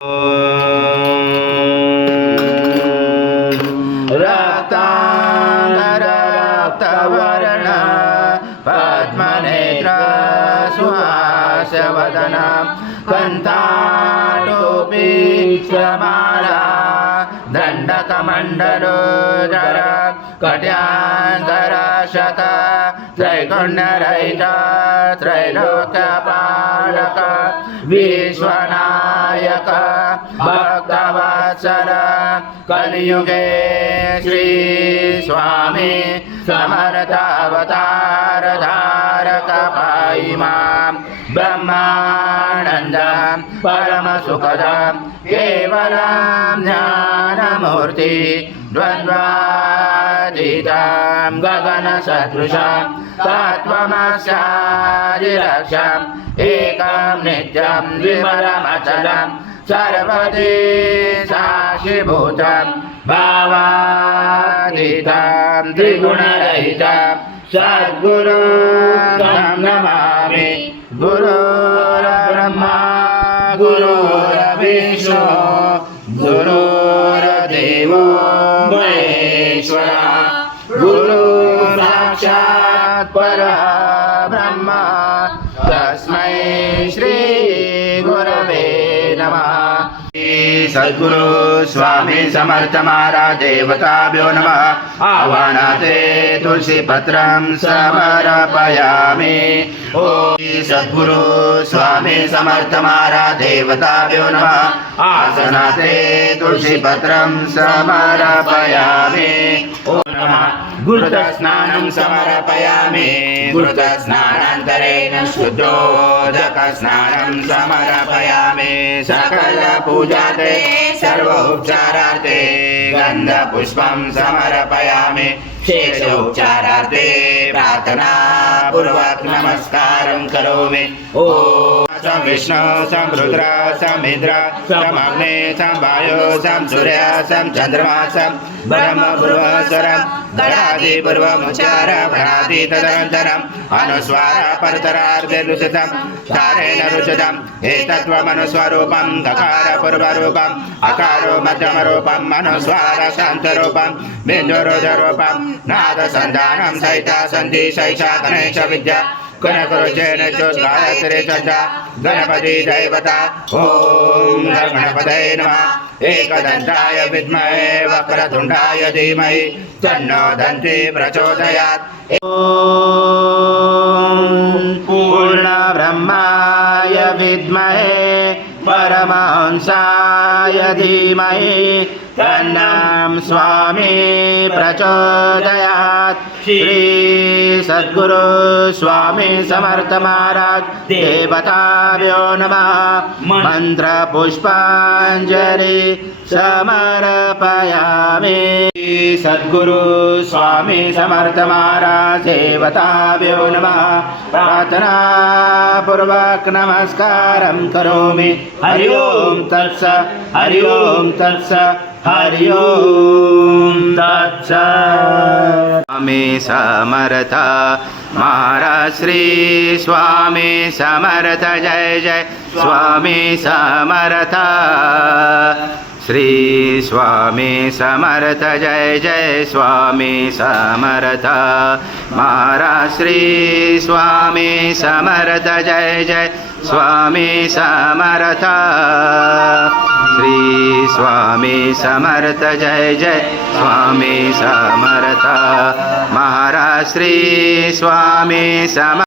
रक्तांगरक्तवर्ण पद्मनेत्र सुहास्यवदन कंठाटोपी श्रमाला दंडकमंडलोदर कट्यांतरशत त्रैगुण्यरहित त्रैलोक्यपालक विश्वनायक भक्तवत्सल कलियुगे श्री स्वामी समर्थ अवतार धारक पाहि मां ब्रह्मानंद परम सुखद केवलं ज्ञानमूर्ति द्वन्द्वातीतं गगन सदृशं तत्त्वमस्यादिलक्ष्यम् एकं नित्यं विमलमचलं सर्वदि साक्षिभूतं भावातीतं त्रिगुणरहितं सद्गुरुं नमामि। गुरुर्ब्रह्मा गुरुर्विष्णु गुरुर्देवो महेश्वरः गुरु साक्षात् परब्रह्म तस्मै श्री गुरवे नमः। सद्गुरु स्वामी समर्थ महाराज देवताभ्यो नमः। आह्वानाते तुलसी पत्रं समर्पयामि। ओम सद्गुरु स्वामी समर्थ महाराज देवताभ्यो नमः। आसनाते तुलसी पत्रं समर्पयामि। ओम नमः गुरुस्नानं समर्पयामि। गुरुस्नानान्तरेण शुद्धोदकस्नानं समर्पयामि। सकल पूजाते सर्वोपचारार्थे गन्धपुष्पं समर्पयामि। शेषोपचारार्थे प्रार्थना पूर्वक नमस्कारं करोमि। ओम सं विष्णु सं रुद्र सं इंद्र सं अग्नि सं वायु सं सूर्य सं चंद्रमा सं ब्रह्म पूर्वस्वरं गणादि पूर्वमुच्चार गणादि तदनन्तरम् अनुस्वार परतरार्थे रुचितं कारेण रुचितं एतत्त्वमनुस्वरूपं गकार पूर्वरूपम् अकारो मध्यमरूपम् अनुस्वार शान्तरूपं बिन्दुरुजरूपं नादसन्धानं सहिता सन्धि शैषा गणेश विद्या गणकुरुचेन गायत्री चन्द्र गणपति दैवता। ओम गणपतये नमः। एकदन्ताय विद्महे वक्रतुण्डाय धीमहि तन्नो दन्ति प्रचोदयात्। ओम पूर्णब्रह्माय विद्महे परमहंसाय धीमहि तन्नं स्वामी प्रचोदयात्। श्री सद्गुरु स्वामी समर्थ महाराज देवताभ्यो नमः। मंत्र पुष्पांजलि समर्पयामि। सद्गुरु स्वामी समर्थ महाराज देवताभ्यो नमः। प्रार्थना पूर्वक नमस्कारं करोमि। हरि ओम तत्सत् हरि ओम तत्सत् हरि ओम तत्सत्। स्वामी समर्थ महाराज श्री स्वामी समर्थ जय जय स्वामी समर्थ श्री स्वामी समर्थ जय जय स्वामी समर्थ महाराज श्री स्वामी समर्थ जय जय स्वामी समर्थ श्री स्वामी समर्थ जय जय स्वामी समर्थ महाराज श्री स्वामी समर्थ।